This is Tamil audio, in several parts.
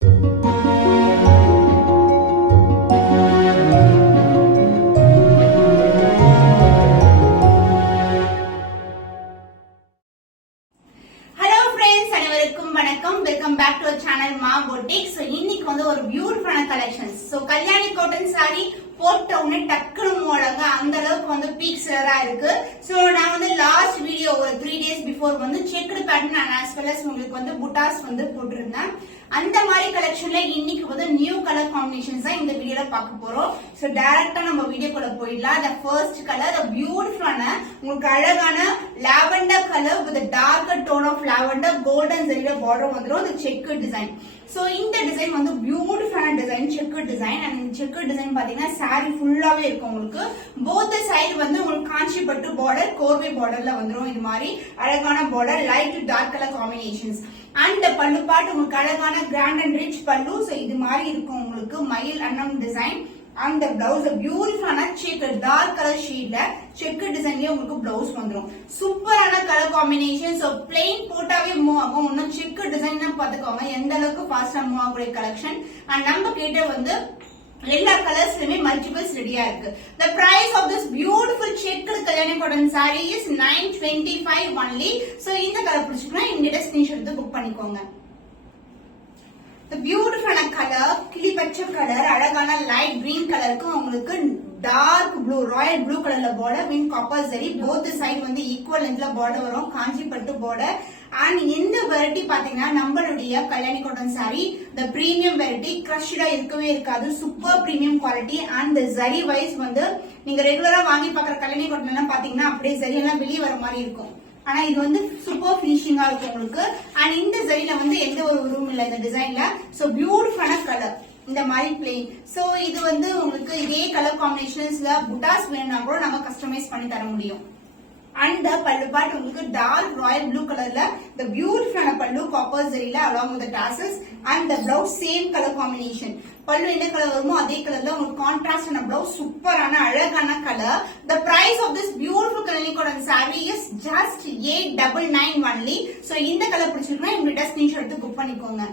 ஒரு பியூட்டிஃபுல்லான collections. So Kalyani cotton sorry போட்ட உடனே டக்குனு மூடங்க அந்த அளவுக்கு வந்து பீக் செல்லரா இருக்கு. சோ நான் வந்து லாஸ்ட் வீடியோ ஒரு 3 days பிஃபோர் வந்து checked pattern and as well as உங்களுக்கு வந்து புட்டாஸ் வந்து போட்டிருந்தேன். அந்த மாதிரி கலெக்ஷன்ல இன்னைக்கு வந்து நியூ கலர் காம்பினேஷன்ஸ் தான் இந்த வீடியோல பார்க்க போறோம். சோ டைரக்டா நம்ம வீடியோக்குள்ள போயிடலாம். the first color the பியூட்டிஃபுல்லான உங்களுக்கு அழகான lavender colour with a darker tone of lavender golden zari border வந்துரும். the checkered design. சோ இந்த டிசைன் வந்து பியூட்டிஃபுல்லான டிசைன் செக்குடு டிசைன். அண்ட் இந்த செக்குடு டிசைன் பாத்தீங்கன்னா சாரி ஃபுல்லாவே இருக்கும் உங்களுக்கு. போத் சைடு வந்து உங்களுக்கு காஞ்சிபட்டு பார்டர் கோர்வை பார்டர்ல வந்துரும். இது மாதிரி அழகான border light to dark colour combinations. And pallu பாட்டு உங்களுக்கு அழகான grand and rich pallu. So இது மாதிரி இருக்கும் உங்களுக்கு மயில் அன்னம் டிசைன். அந்த பிளவுஸ் பியூட்டிஃபுல்லான செக் டார்க் கலர் ஷேட்ல செக் டிசைன்லயே உங்களுக்கு பிளவுஸ் வந்துரும். சூப்பரான கலர் காம்பினேஷன். சோ பிளெயின் போட்டாவே மூவ் ஆகும். இன்னும் செக் டிசைன் தான் பாத்துக்கோங்க எந்த அளவுக்கு ஃபாஸ்டா மூவ் ஆகக்கூடிய கலெக்ஷன். அண்ட் நம்ம கிட்ட வந்து எல்லா கலர்ஸ்லயுமே மல்டிபிள்ஸ் ரெடியா இருக்கு. the price of this beautiful checked Kalyani cotton saree is 925 only. So இந்த கலர் பிடிச்சிருக்கா இந்த ஸ்கிரீன்ஷாட் எடுத்து புக் பண்ணிக்கோங்க. the beautiful கலர் கிளி பச்சை கலர் அழகான லைட் கிரீன் கலருக்கு உங்களுக்கு டார்க் ப்ளூ ராயல் ப்ளூ கலர்ல border with copper zari. Both side வந்து ஈக்குவல் லென்த்ல பார்டர் வரும். காஞ்சிபட்டு பார்டர். அண்ட் இந்த வெரைட்டி பாத்தீங்கன்னா நம்மளுடைய Kalyani cotton saree the premium variety கிரஷ்டா இருக்கவே இருக்காது. Super premium quality. And zari wise வந்து நீங்க ரெகுலரா வாங்கி பாக்குற கல்யாணி காட்டன் எல்லாம் பாத்தீங்கன்னா அப்படியே ஜரி எல்லாம் வெளியே வர மாதிரி இருக்கும். ஆனா இது வந்து சூப்பர் பினிஷிங்கா இருக்கும் உங்களுக்கு. அண்ட் இந்த ஜரியில வந்து எந்த ஒரு உருவம் இல்ல இந்த டிசைன்ல. சோ பியூட்டிஃபுல்லான கலர் இந்த மாதிரி பிளெயின். சோ இது வந்து உங்களுக்கு இதே கலர் காம்பினேஷன்ஸ்ல புட்டாஸ் வேணும்னா கூட நம்ம கஸ்டமைஸ் பண்ணி தர முடியும். அண்ட் பல்லு பாட்டு உங்களுக்கு டார்க் ராயல் ப்ளூ கலர்ல the பியூட்டிஃபுல்லான பல்லு copper ஜரியில along with the tassels. and the blouse same color combination. பல்லு என்ன கலர் வருமோ அதே கலர்ல உங்களுக்கு கான்ட்ராஸ்ட் ஆன பிளவுஸ் சூப்பரான அழகான colour. the price of this beautiful Kalyani cotton saree is just 899 only. So இந்த கலர் பிடிச்சிருக்குன்னா உங்கள்ட்ட ஸ்கிரீன்ஷாட் எடுத்து புக் பண்ணிக்கோங்க.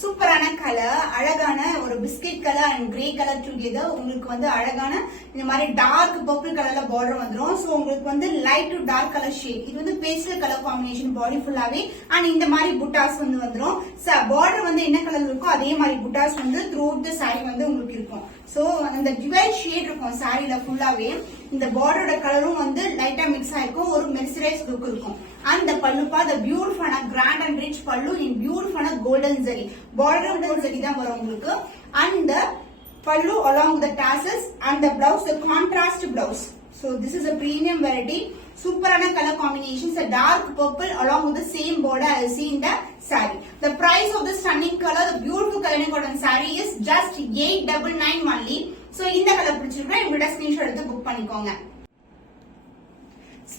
சூப்பரான கலர் அழகான ஒரு biscuit colour and grey colour together. உங்களுக்கு வந்து அழகான இந்த மாதிரி டார்க் பர்பிள் கலர்ல பார்டர் வந்துரும். சோ உங்களுக்கு வந்து light to dark colour shade. இது வந்து பேஸ்டல் கலர் காம்பினேஷன் பாடி ஃபுல்லாவே. அண்ட் இந்த மாதிரி புட்டாஸ் வந்து வந்துரும். பார்டர் வந்து என்ன கலர் இருக்கோ அதே மாதிரி புட்டாஸ் வந்து த்ரூ அவுட் தி சாரி வந்து உங்களுக்கு இருக்கும். சோ அந்த டுவெல் ஷேட் இருக்கும் சாரில ஃபுல்லாவே. இந்த பார்டரோட கலரும் வந்து லைட்டா மிக்ஸ் ஆயிருக்கும். ஒரு மெர்சரைஸ் லுக் இருக்கும். அந்த பல்லுப்பா the beautiful grand and rich pallu in beautiful golden zari border golden zari தான் வரும் உங்களுக்கு. and the pallu along with the tassels and the blouse the contrast blouse. so this is a premium variety. சூப்பரான colour combinations. a dark purple along with the same border as see in the saree. the price of the stunning color the beautiful Kalyani cotton saree is just 899 only. so இந்த கலர் பிடிச்சிருக்கா உங்களோட ஸ்கிரீன்ஷாட் எடுத்து புக் பண்ணிக்கோங்க.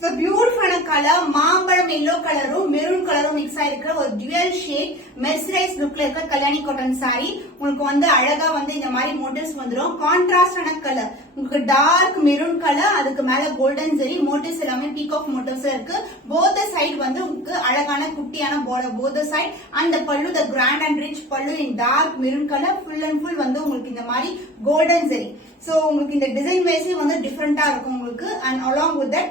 the beautiful color மாம்பழம் எல்லோ கலரும் மெரூன் கலரும் மிக்ஸ் ஆயிருக்கிற ஒரு டுவல் ஷேட் மெர்சரைஸ் லுக்ல இருக்க கல்யாணி காட்டன் சாரி. உங்களுக்கு வந்து அழகா வந்து இந்த மாதிரி மோட்டிவ்ஸ் வந்துரும். கான்ட்ராஸ்டான கலர் உங்களுக்கு டார்க் மெரூன் கலர் அதுக்கு மேல கோல்டன் ஜெரி மோட்டிவ்ஸ் எல்லாமே பீகாக் மோட்டிவ்ஸ் இருக்கு. போத் சைடு வந்து உங்களுக்கு அழகான குட்டியான பார்டர் போத் சைடு. அந்த பல்லு the grand and rich பல்லு in dark maroon colour full and full வந்து உங்களுக்கு இந்த மாதிரி கோல்டன் ஜெரி. சோ உங்களுக்கு இந்த டிசைன் வைஸே வந்து டிஃபரெண்டா இருக்கும் உங்களுக்கு. And along with that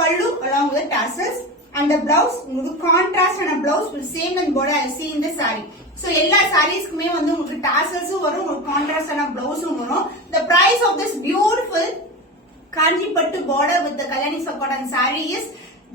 pallu along with the tassels and the blouse உங்களுக்கு கான்ட்ராஸ்ட் ஆன blouse will same and border as see in the saree. so எல்லா sareesக்குமே வந்து உங்களுக்கு tassels வரும் உங்களுக்கு கான்ட்ராஸ்ட் ஆன blouseம் வரும். the price of this beautiful Kanchipattu border with the Kalyani cotton saree is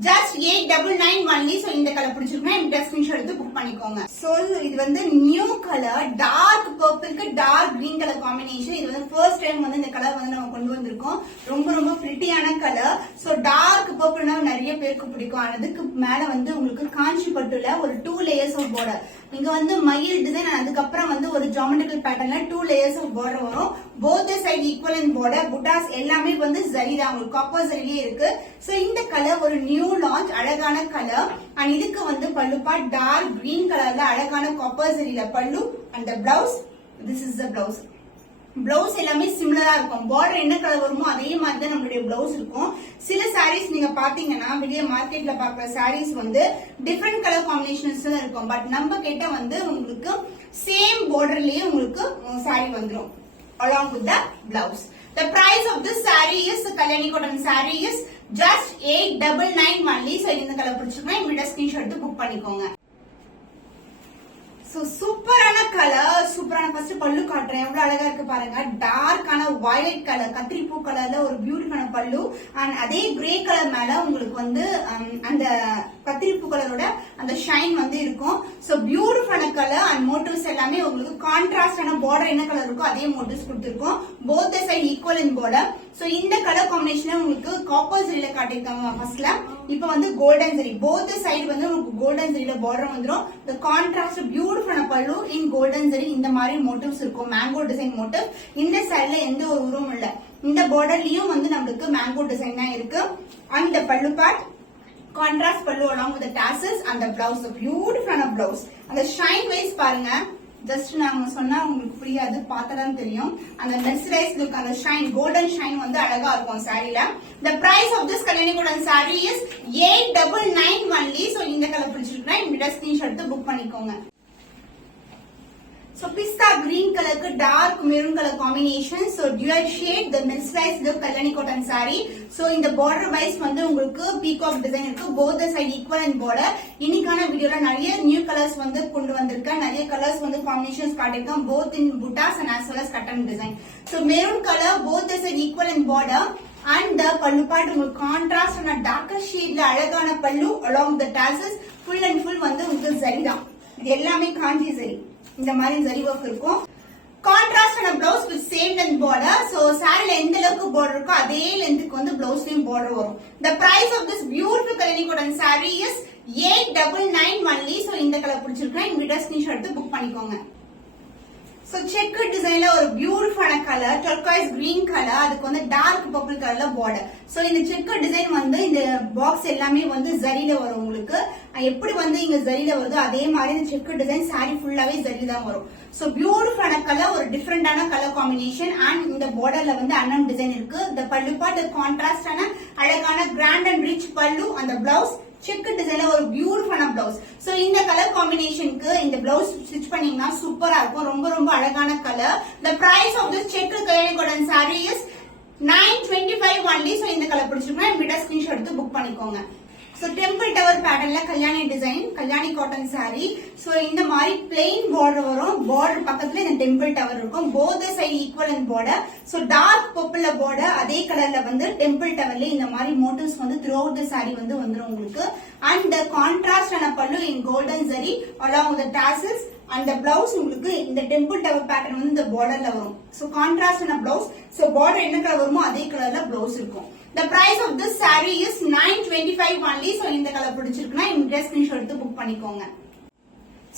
just 899 only. so இந்த கலர் பிடிச்சிருக்குன்னா இந்த ஸ்கிரீன்ஷாட் எடுத்து புக் பண்ணிக்கோங்க. so இது வந்து நியூ கலர் டார்க் பர்பிள்க்கு டார்க் கிரீன் கலர் காம்பினேஷன். இது வந்து ஃபர்ஸ்ட் டைம் வந்து இந்த கலர் வந்து நம்ம கொண்டு வந்திருக்கோம். ரொம்ப ரொம்ப பிரிட்டியான கலர். so டார்க் பர்பிள்னா நிறைய பேருக்கு பிடிக்கும். அதுக்கு மேல வந்து உங்களுக்கு காஞ்சிபட்டுல ஒரு 2 layers of border. இங்க வந்து மயில் டிசைன் அதுக்கப்புறம் வந்து ஒரு ஜியோமெட்ரிக்கல் பேட்டர்ன்ல 2 layers of border வரும். both side equal in border புட்டாஸ் எல்லாமே வந்து ஜரி தான் உங்களுக்கு காப்பர் ஜரியே இருக்கு. so இந்த கலர் ஒரு நியூ லான்ச் அழகான கலர். அண்ட் இதுக்கு வந்து பல்லுப்பா டார்க் கிரீன் கலர்ல அழகான காப்பர் ஜரியில பல்லு. and the blouse this is the blouse. Blouse எல்லாமே சிமிலரா இருக்கும். பார்டர் என்ன கலர் வருமோ அதே மாதிரி தான் நம்மளுடைய பிளவுஸ் இருக்கும். சில சாரீஸ் நீங்க பாத்தீங்கன்னா வெளிய மார்க்கெட்ல பாக்குற சாரீஸ் வந்து டிஃபரெண்ட் கலர் காம்பினேஷன்ஸ் தான் இருக்கும். பட் நம்ம கிட்ட வந்து உங்களுக்கு சேம் பார்டர்லயே உங்களுக்கு சாரி வந்துரும் along with the blouse. The price of this saree is Kalyani cotton saree is just 899 only. So இந்த கலர் பிடிச்சிருக்கா இமிடியேட் ஸ்கிரீன்ஷாட் எடுத்து புக் பண்ணிக்கோங்க. சோ சூப்பரான கலர், சூப்பரான ஃபர்ஸ்ட் பல்லு காட்டுறேன். எவ்வளவு அழகா இருக்கு பாருங்க. டார்க்கான வயலட் கலர், கத்திரிப்பூ கலர்ல ஒரு பியூட்டிஃபுல்லான பல்லு. அண்ட் அதே கிரே கலர் மேல உங்களுக்கு வந்து அந்த கத்திரிப்பூ கலரோட அந்த ஷைன் வந்து இருக்கும். சோ பியூட்டிஃபுல்லான கலர் அண்ட் மோட்டிவ்ஸ் எல்லாமே உங்களுக்கு கான்ட்ராஸ்டான பார்டர் என்ன கலர் இருக்கோ அதே மோட்டிவ்ஸ் கொடுத்திருக்கோம். Both the side equal in border. So இந்த கலர் காம்பினேஷன் உங்களுக்கு காப்பர் ஜரியில காட்டிருக்காங்க ஃபர்ஸ்ட்ல. இப்போ வந்து golden zari, both the side வந்து உங்களுக்கு கோல்டன் ஜரியில பார்டர் வந்துரும். தி கான்ட்ராஸ்ட் பியூட்டிஃபுல்லான பல்லு இன் கோல்டன் ஜரி. இந்த மாதிரி மோட்டிவ்ஸ் இருக்கும், மேங்கோ டிசைன் மோட்டிவ். இந்த சைடுல எந்த ஒரு உருவம் இல்ல. இந்த பார்டர்லயும் வந்து நம்மளுக்கு மேங்கோ டிசைன் தான் இருக்கு. அந்த பல்லு பார்ட் கான்ட்ராஸ்ட் பல்லு along with the tassels and the blouse, a beautiful blouse. அந்த ஷைன் வைஸ் பாருங்க, ஜஸ்ட் நாங்க சொன்னா உங்களுக்கு புரியாது, பார்த்தாதான் தெரியும். அந்த மெர்சரைஸ் லுக், அந்த ஷைன், கோல்டன் ஷைன் வந்து அழகா இருக்கும் சாரில. The price of this Kalyani cotton saree is 899 only. So இந்த கலர் பிடிச்சிருக்கா இமிடியேட் ஸ்கிரீன்ஷாட் எடுத்து புக் பண்ணிக்கோங்க. So pista green color ku dark maroon color combination. So dual shade, the mesmerized look Kalyani cotton saree. So in the border wise வந்து உங்களுக்கு peacock design இருக்கு. Both the side equal and border. இன்னைக்கான வீடியோல நிறைய நியூ கலர்ஸ் வந்து கொண்டு வந்திருக்கேன். நிறைய கலர்ஸ் வந்து combinations காட்டிருக்கேன். Both in buttas and as well as cotton design. So maroon color both the side equal and border. And the pallu part உங்களுக்கு கான்ட்ராஸ்ட் ஆன டார்க்கர் ஷேட்ல அழகான பல்லு along the tassels. Full and full வந்து உங்களுக்கு ஜரி தான். இது எல்லாமே காஞ்சி ஜரி. இந்த மாதிரி ஜரி வர்க் இருக்கும். கான்ட்ராஸ்டான blouse with same length border. So சாரில எந்த அளவுக்கு பார்டர் இருக்கோ அதே லென்த்துக்கு வந்து பிளவுஸ்லயும் பார்டர் வரும். The price of this beautiful Kalyani cotton saree is 899 only. So இந்த கலர் பிடிச்சிருக்கா இமிடியேட் ஸ்கிரீன்ஷாட் எடுத்து புக் பண்ணிக்கோங்க. சோ செக் டிசைன்ல ஒரு பியூட்டிஃபுல்லான கலர், டர்காய்ஸ் கிரீன் கலர், அதுக்கு வந்து டார்க் பர்பிள் கலர்ல பார்டர். சோ இந்த செக் டிசைன் வந்து இந்த பாக்ஸ் எல்லாமே வந்து ஜரியில வரும். உங்களுக்கு எப்படி வந்து இங்க ஜரியில வருதோ அதே மாதிரி இந்த செக் டிசைன் சாரி ஃபுல்லாவே ஜரியில தான் வரும். சோ பியூட்டிஃபுல்லான கலர், ஒரு டிஃபரெண்டான கலர் காம்பினேஷன். அண்ட் இந்த பார்டர்ல வந்து அன்னம் டிசைன் இருக்கு. இந்த பல்லு பார்ட் கான்ட்ராஸ்டான அழகான கிராண்ட் அண்ட் ரிச் பல்லு. அந்த பிளவுஸ் செக் டிசைன்ல ஒரு பியூட்டிஃபுல்லான பிளவுஸ். சோ இந்த கலர் காம்பினேஷனுக்கு இந்த பிளவுஸ் ஸ்டிச் பண்ணீங்கன்னா சூப்பரா இருக்கும். ரொம்ப ரொம்ப அழகான colour. The price of this check Kalyani cotton saree is 925 only. So இந்த கலர் பிடிச்சிருக்கா இமிடியேட் ஸ்கிரீன்ஷாட் எடுத்து புக் பண்ணிக்கோங்க. சோ டெம்பிள் டவர் பேட்டர்ன்ல Kalyani design, Kalyani cotton saree. So இந்த மாதிரி பிளெயின் பார்டர் வரும். பார்டர் பக்கத்துல இந்த டெம்பிள் டவர் இருக்கும். Both side equal and border. So dark பர்பிள்ல பார்டர், அதே கலர்ல வந்து டெம்பிள் டவர்ல இந்த மாதிரி மோட்டிவ்ஸ் வந்து த்ரூ அவுட் தி சாரி வந்து வந்துரும் உங்களுக்கு. அண்ட் கான்ட்ராஸ்ட் ஆன pallu in golden zari along with the tassels. அந்த பிளவுஸ் உங்களுக்கு இந்த டெம்பிள் டவர் பேட்டர்ன் வந்து இந்த பார்டர்ல வரும். சோ கான்ட்ராஸ்ட் ஆன பிளவுஸ். சோ பார்டர் என்ன கலர் வருமோ அதே கலர்ல பிளவுஸ் இருக்கும். The price of this saree is 925 only. So இந்த கலர் பிடிச்சிருக்குன்னா இமிடியேட் ஸ்கிரீன்ஷாட் எடுத்து புக் பண்ணிக்கோங்க.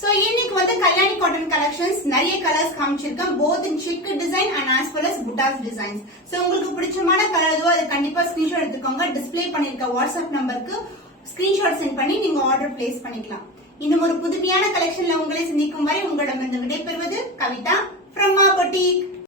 சோ இன்னைக்கு வந்து கல்யாணி காட்டன் கலெக்ஷன்ஸ் நிறைய கலர்ஸ் காமிச்சிருக்கேன். Both in check design and as well as buttas designs. So உங்களுக்கு பிடிச்சமான கலர் எதுவோ அது கண்டிப்பா ஸ்கிரீன்ஷாட் எடுத்துக்கோங்க. டிஸ்ப்ளே பண்ணிருக்க வாட்ஸ்அப் நம்பருக்கு ஸ்கிரீன்ஷாட் சென்ட் பண்ணி நீங்க ஆர்டர் பிளேஸ் பண்ணிக்கலாம். இன்னும் ஒரு புதுமையான கலெக்ஷன்ல உங்களை சந்திக்கும் வரை உங்களிடம் விடைபெறுவது கவிதா from our boutique.